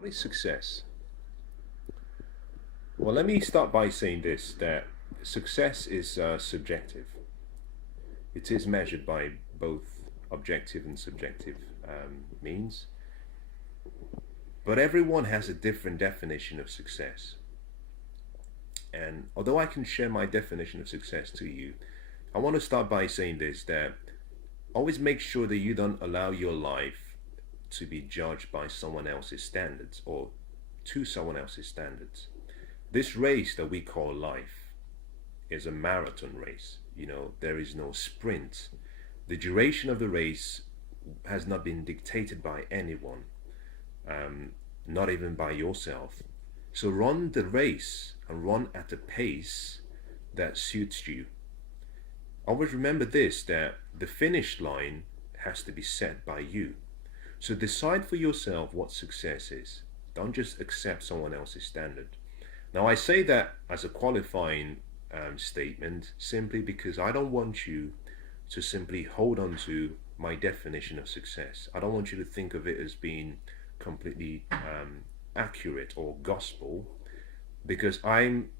What is success? Well, let me start by saying this that success is subjective. It is measured by both objective and subjective means, but everyone has a different definition of success. And although I can share my definition of success to you, I want to start by saying this that always make sure that you don't allow your life to be judged by someone else's standards or to someone else's standards. This race that we call life is a marathon race. There is no sprint. The duration of the race has not been dictated by anyone, not even by yourself. So run the race and run at a pace that suits you. Always remember this that the finish line has to be set by you. So decide for yourself what success is. Don't just accept someone else's standard. Now, I say that as a qualifying statement simply because I don't want you to simply hold on to my definition of success. I don't want you to think of it as being completely accurate or gospel, because I'm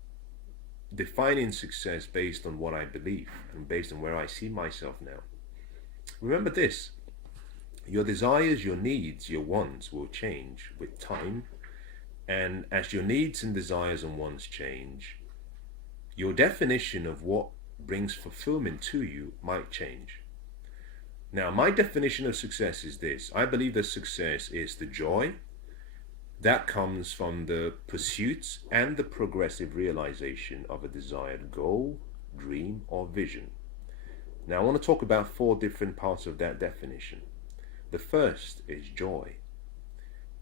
defining success based on what I believe and based on where I see myself now. Remember this: your desires, your needs, your wants will change with time. And as your needs and desires and wants change, your definition of what brings fulfillment to you might change. Now, my definition of success is this: I believe that success is the joy that comes from the pursuit and the progressive realization of a desired goal, dream, or vision. Now, I want to talk about four different parts of that definition. The first is joy,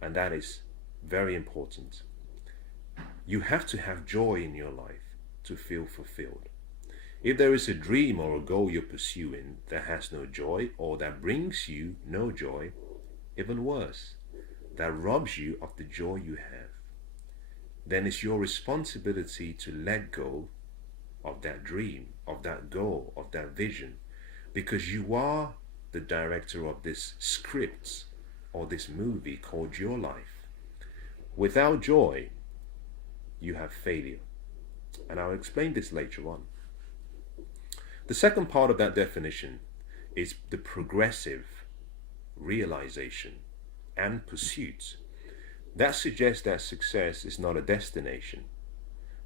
and that is very important. You have to have joy in your life to feel fulfilled. If there is a dream or a goal you're pursuing that has no joy, or that brings you no joy, even worse, that robs you of the joy you have, then it's your responsibility to let go of that dream, of that goal, of that vision, because you are the director of this script or this movie called your life. Without joy, you have failure. And I'll explain this later on. The second part of that definition is the progressive realization and pursuit. That suggests that success is not a destination.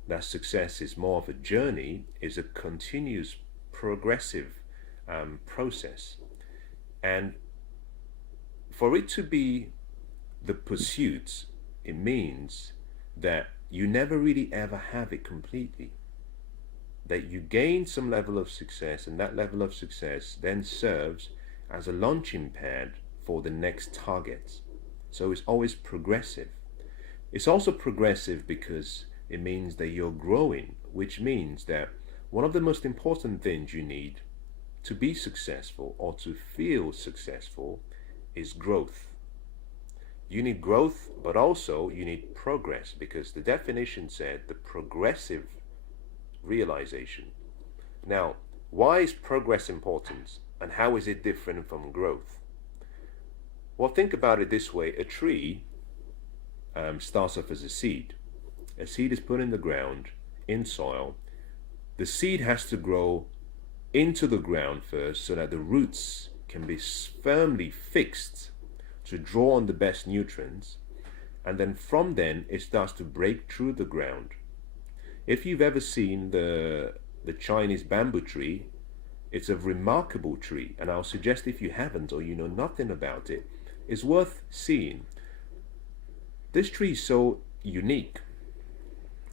That success is more of a journey, is a continuous progressive process. And for it to be the pursuit, it means that you never really ever have it completely. That you gain some level of success, and that level of success then serves as a launching pad for the next target. So it's always progressive. It's also progressive because it means that you're growing, which means that one of the most important things you need to be successful or to feel successful is growth. You need growth, but also you need progress, because the definition said the progressive realization. Now, why is progress important, and how is it different from growth? Well, think about it this way. A tree starts off as a seed. A seed is put in the ground, in soil. The seed has to grow into the ground first so that the roots can be firmly fixed to draw on the best nutrients, and then from then it starts to break through the ground. If you've ever seen the Chinese bamboo tree, it's a remarkable tree, and I'll suggest if you haven't or you know nothing about it, it's worth seeing. This tree is so unique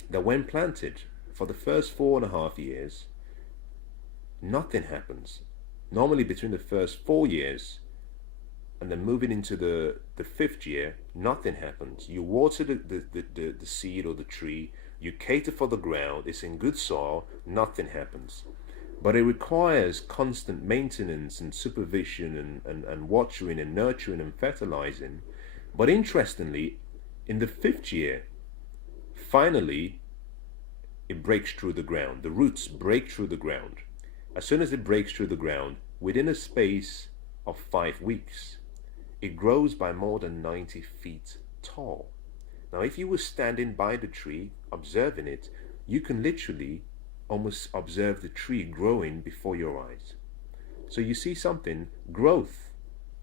that when planted for the first 4.5 years, nothing happens. Normally between the first 4 years and then moving into the fifth year, nothing happens. You water the seed or the tree, you cater for the ground, it's in good soil, nothing happens. But it requires constant maintenance and supervision and watering and nurturing and fertilizing. But interestingly, in the fifth year, finally, it breaks through the ground. The roots break through the ground. As soon as it breaks through the ground, within a space of 5 weeks, it grows by more than 90 feet tall. Now, if you were standing by the tree, observing it, you can literally almost observe the tree growing before your eyes. So you see something, growth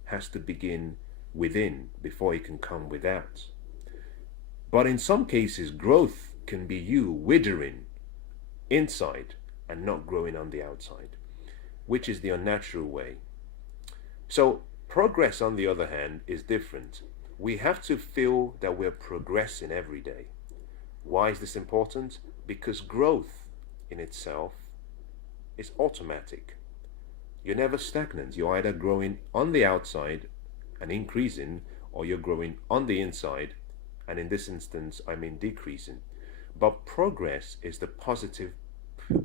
has to begin within before it can come without. But in some cases, growth can be you withering inside and not growing on the outside, which is the unnatural way. So progress, on the other hand, is different. We have to feel that we're progressing every day. Why is this important? Because growth in itself is automatic. You're never stagnant. You're either growing on the outside and increasing, or you're growing on the inside, and in this instance, I mean decreasing. But progress is the positive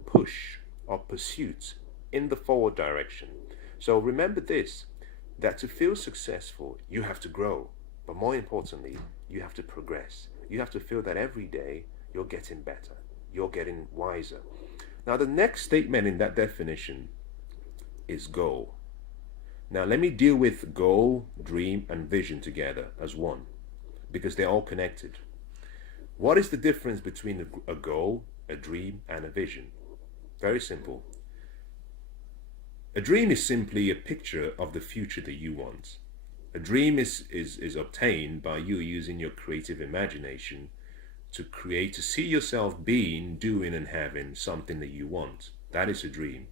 push or pursuit in the forward direction. So remember this, that to feel successful, you have to grow. But more importantly, you have to progress. You have to feel that every day you're getting better. You're getting wiser. Now, the next statement in that definition is goal. Now, let me deal with goal, dream, and vision together as one, because they're all connected. What is the difference between a goal, a dream, and a vision? Very simple. A dream is simply a picture of the future that you want. A dream is obtained by you using your creative imagination to create, to see yourself being, doing, and having something that you want. That is a dream.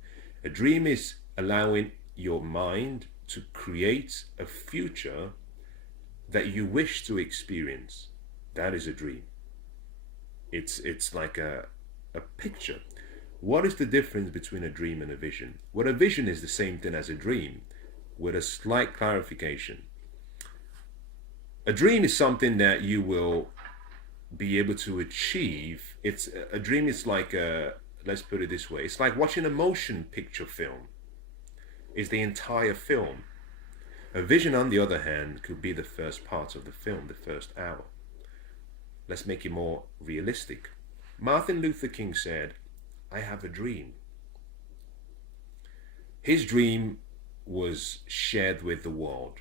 A dream is allowing your mind to create a future that you wish to experience. That is a dream. It's like a picture. What is the difference between a dream and a vision? Well, a vision is the same thing as a dream, with a slight clarification. A dream is something that you will be able to achieve. A dream is like let's put it this way, it's like watching a motion picture film. It's the entire film. A vision, on the other hand, could be the first part of the film, the first hour. Let's make it more realistic. Martin Luther King said, "I have a dream." His dream was shared with the world.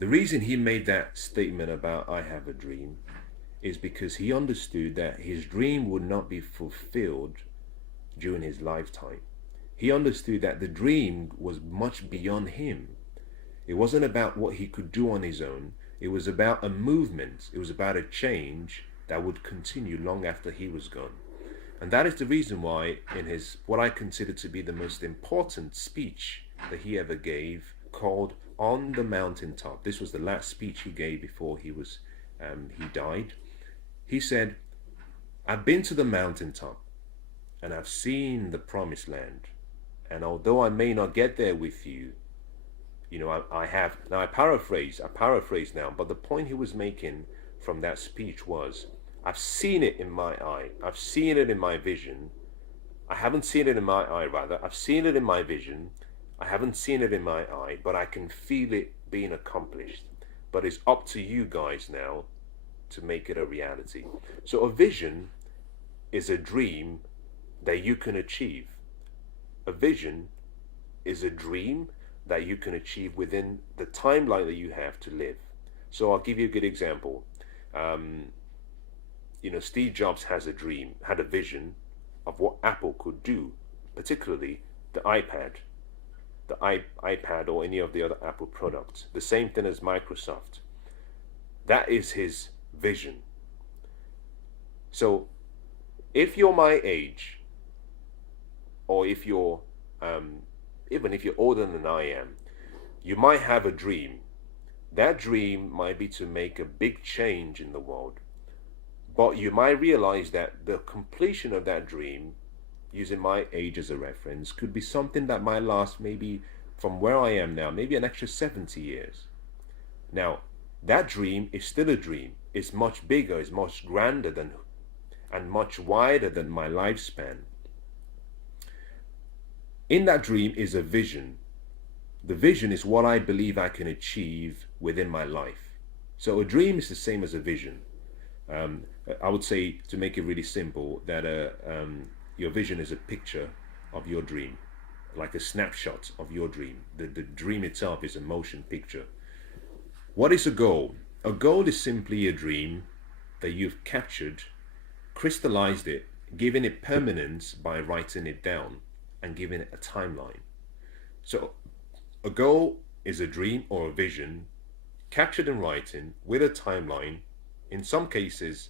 The reason he made that statement about "I have a dream" is because he understood that his dream would not be fulfilled during his lifetime. He understood that the dream was much beyond him. It wasn't about what he could do on his own. It was about a movement. It was about a change that would continue long after he was gone. And that is the reason why in his, what I consider to be the most important speech that he ever gave, called "On the Mountaintop," this was the last speech he gave before he died. He said, "I've been to the mountaintop and I've seen the promised land. And although I may not get there with you, I have." Now I paraphrase now, but the point he was making from that speech was, I've seen it in my eye. I've seen it in my vision. I haven't seen it in my eye, rather. I've seen it in my vision. I haven't seen it in my eye, but I can feel it being accomplished. But it's up to you guys now to make it a reality. So a vision is a dream that you can achieve. A vision is a dream that you can achieve within the timeline that you have to live. So I'll give you a good example. Steve Jobs had a vision of what Apple could do, particularly the iPad, or any of the other Apple products. The same thing as Microsoft. That is his vision. So if you're my age, or if you're even if you're older than I am, you might have a dream. That dream might be to make a big change in the world. But you might realize that the completion of that dream, using my age as a reference, could be something that might last maybe from where I am now, maybe an extra 70 years. Now, that dream is still a dream. It's much bigger, it's much grander than, and much wider than my lifespan. In that dream is a vision. The vision is what I believe I can achieve within my life. So a dream is the same as a vision. I would say, to make it really simple, that your vision is a picture of your dream, like a snapshot of your dream. The dream itself is a motion picture. What is a goal? A goal is simply a dream that you've captured, crystallized it, given it permanence by writing it down and giving it a timeline. So a goal is a dream or a vision captured in writing with a timeline. In some cases,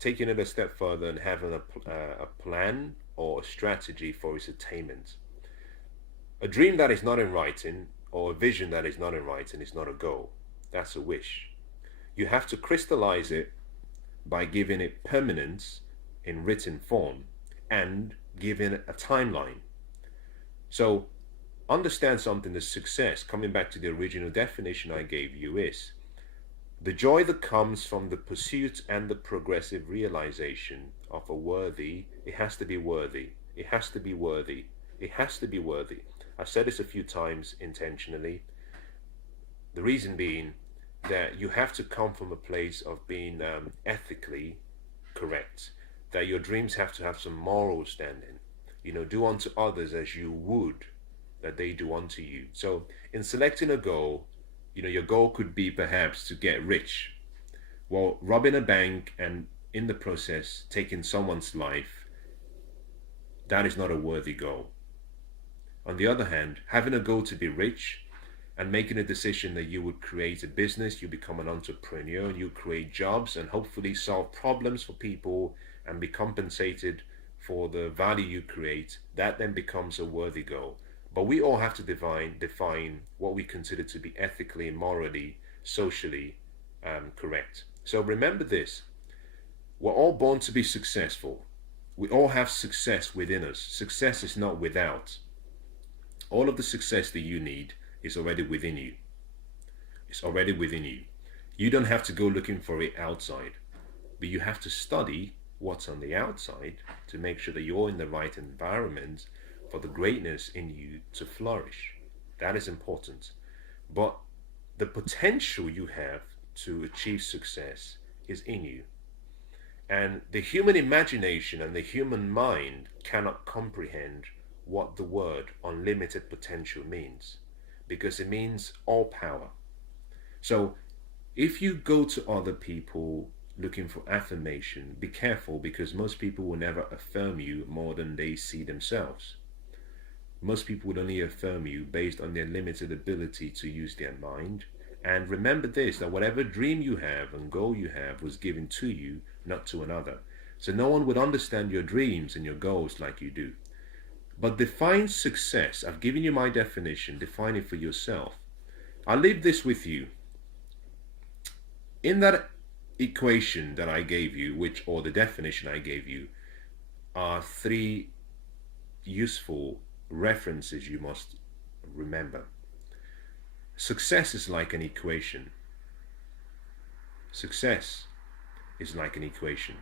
taking it a step further and having a plan or a strategy for its attainment. A dream that is not in writing or a vision that is not in writing is not a goal. That's a wish. You have to crystallize it by giving it permanence in written form and giving it a timeline. So understand something, the success, coming back to the original definition I gave you, is the joy that comes from the pursuit and the progressive realization of a worthy, it has to be worthy, it has to be worthy, it has to be worthy. I've said this a few times intentionally. The reason being that you have to come from a place of being ethically correct, that your dreams have to have some moral standing. You know, do unto others as you would that they do unto you. So in selecting a goal, you know, your goal could be perhaps to get rich. Well, robbing a bank and in the process taking someone's life, that is not a worthy goal. On the other hand, having a goal to be rich and making a decision that you would create a business, you become an entrepreneur, and you create jobs and hopefully solve problems for people and be compensated for the value you create, that then becomes a worthy goal. But we all have to define what we consider to be ethically and morally, socially correct. So remember this, we're all born to be successful. We all have success within us. Success is not without. All of the success that you need is already within you. It's already within you. You don't have to go looking for it outside, but you have to study what's on the outside to make sure that you're in the right environment for the greatness in you to flourish. That is important. But the potential you have to achieve success is in you. And the human imagination and the human mind cannot comprehend what the word unlimited potential means, because it means all power. So if you go to other people looking for affirmation, be careful, because most people will never affirm you more than they see themselves. Most people would only affirm you based on their limited ability to use their mind. And remember this, that whatever dream you have and goal you have was given to you, not to another. So no one would understand your dreams and your goals like you do. But define success. I've given you my definition. Define it for yourself. I'll leave this with you. In that equation that I gave you, or the definition I gave you, are three useful references you must remember. Success is like an equation. Success is like an equation.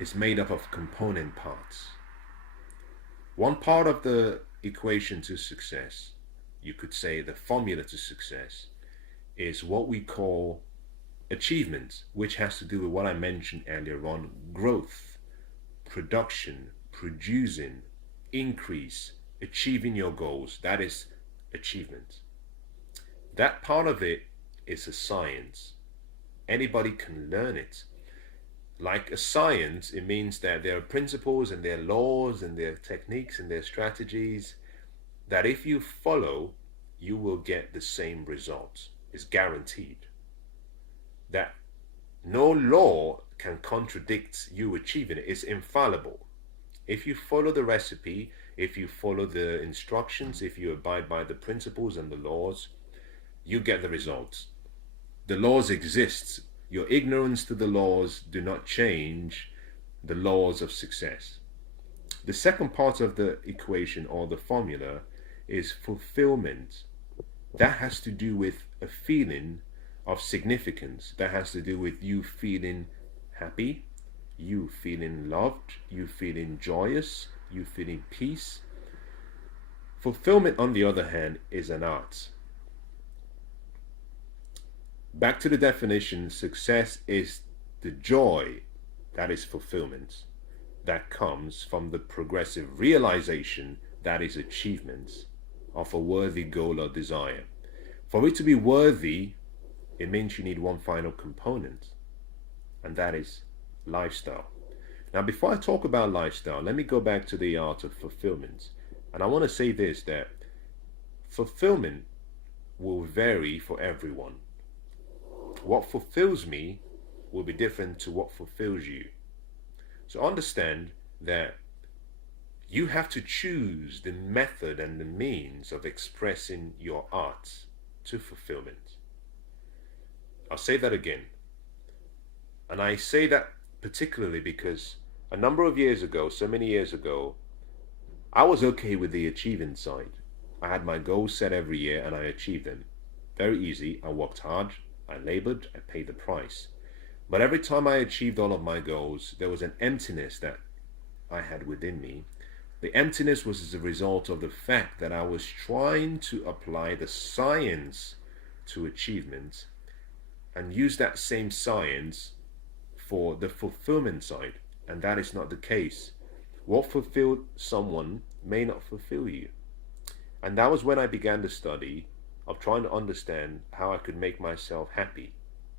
It's made up of component parts. One part of the equation to success, you could say the formula to success, is what we call achievement, which has to do with what I mentioned earlier on: growth, production, producing, increase, achieving your goals. That is achievement. That part of it is a science. Anybody can learn it. Like a science, it means that there are principles and there are laws and there are techniques and there are strategies that if you follow, you will get the same results. It's guaranteed. That no law can contradict you achieving it. It's infallible. If you follow the recipe, if you follow the instructions, if you abide by the principles and the laws, you get the results. The laws exist. Your ignorance to the laws do not change the laws of success. The second part of the equation or the formula is fulfillment. That has to do with a feeling of significance. That has to do with you feeling happy, you feeling loved, you feeling joyous, you feeling peace. Fulfillment, on the other hand, is an art. Back to the definition, success is the joy, that is fulfillment, that comes from the progressive realization, that is achievement, of a worthy goal or desire. For it to be worthy, It means you need one final component, and that is lifestyle. Now, before I talk about lifestyle, let me go back to the art of fulfillment. And I want to say this, that fulfillment will vary for everyone. What fulfills me will be different to what fulfills you. So understand that you have to choose the method and the means of expressing your art to fulfillment. I'll say that again. And I say that particularly because a number of years ago, so many years ago, I was okay with the achieving side. I had my goals set every year and I achieved them. Very easy. I worked hard, I labored, I paid the price. But every time I achieved all of my goals, there was an emptiness that I had within me. The emptiness was as a result of the fact that I was trying to apply the science to achievement and use that same science for the fulfillment side. And that is not the case. What fulfilled someone may not fulfill you. And that was when I began the study of trying to understand how I could make myself happy,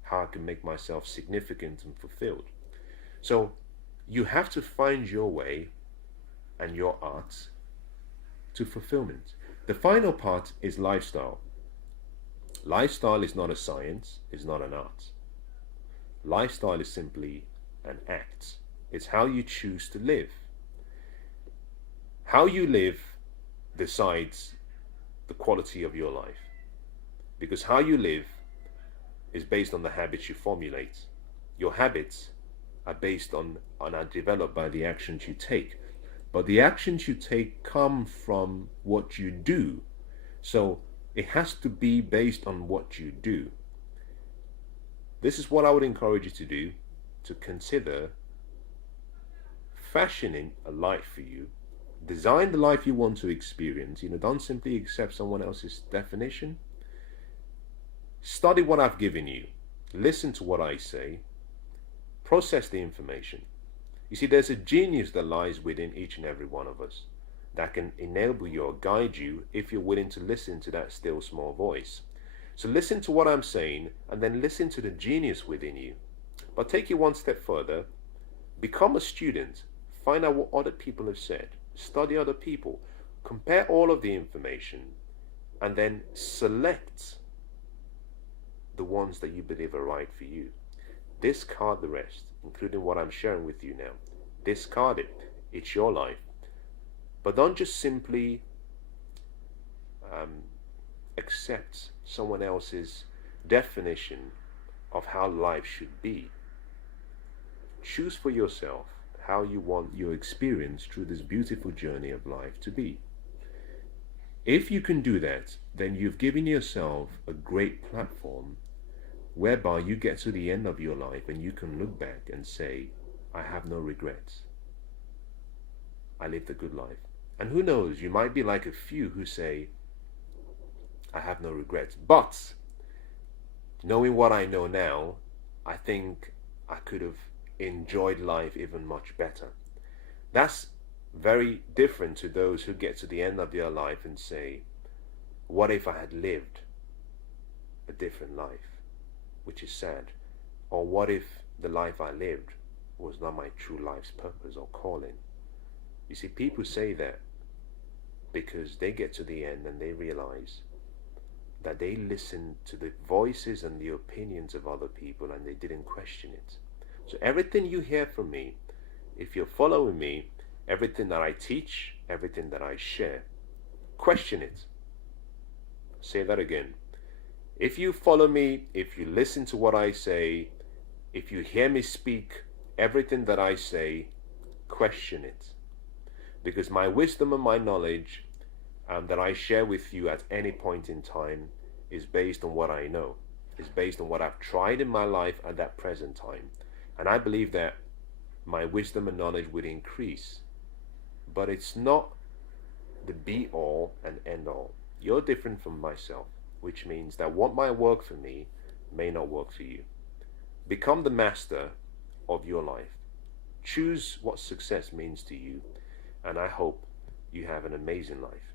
how I could make myself significant and fulfilled. So you have to find your way and your art to fulfillment. The final part is lifestyle. Lifestyle is not a science, it's not an art. Lifestyle is simply an act. It's how you choose to live. How you live decides the quality of your life. Because how you live is based on the habits you formulate. Your habits are based on are developed by the actions you take. But the actions you take come from what you do. So it has to be based on what you do. This is what I would encourage you to do, to consider fashioning a life for you. Design the life you want to experience. Don't simply accept someone else's definition. Study what I've given you. Listen to what I say. Process the information. You see, there's a genius that lies within each and every one of us that can enable you or guide you if you're willing to listen to that still small voice. So listen to what I'm saying and then listen to the genius within you. But take it one step further. Become a student. Find out what other people have said. Study other people. Compare all of the information and then select the ones that you believe are right for you. Discard the rest, including what I'm sharing with you now. Discard it. It's your life. But don't just simply accept someone else's definition of how life should be. Choose for yourself how you want your experience through this beautiful journey of life to be. If you can do that, then you've given yourself a great platform whereby you get to the end of your life and you can look back and say, I have no regrets. I lived a good life. And who knows, you might be like a few who say, I have no regrets. But knowing what I know now, I think I could have enjoyed life even much better. That's very different to those who get to the end of their life and say, what if I had lived a different life, which is sad? Or what if the life I lived was not my true life's purpose or calling? You see, people say that because they get to the end and they realize that they listened to the voices and the opinions of other people and they didn't question it. So everything you hear from me, if you're following me, everything that I teach, everything that I share, question it. Say that again. If you follow me, if you listen to what I say, if you hear me speak, everything that I say, question it. Because my wisdom and my knowledge that I share with you at any point in time is based on what I know. Is based on what I've tried in my life at that present time. And I believe that my wisdom and knowledge would increase. But it's not the be-all and end-all. You're different from myself, which means that what might work for me may not work for you. Become the master of your life. Choose what success means to you, and I hope you have an amazing life.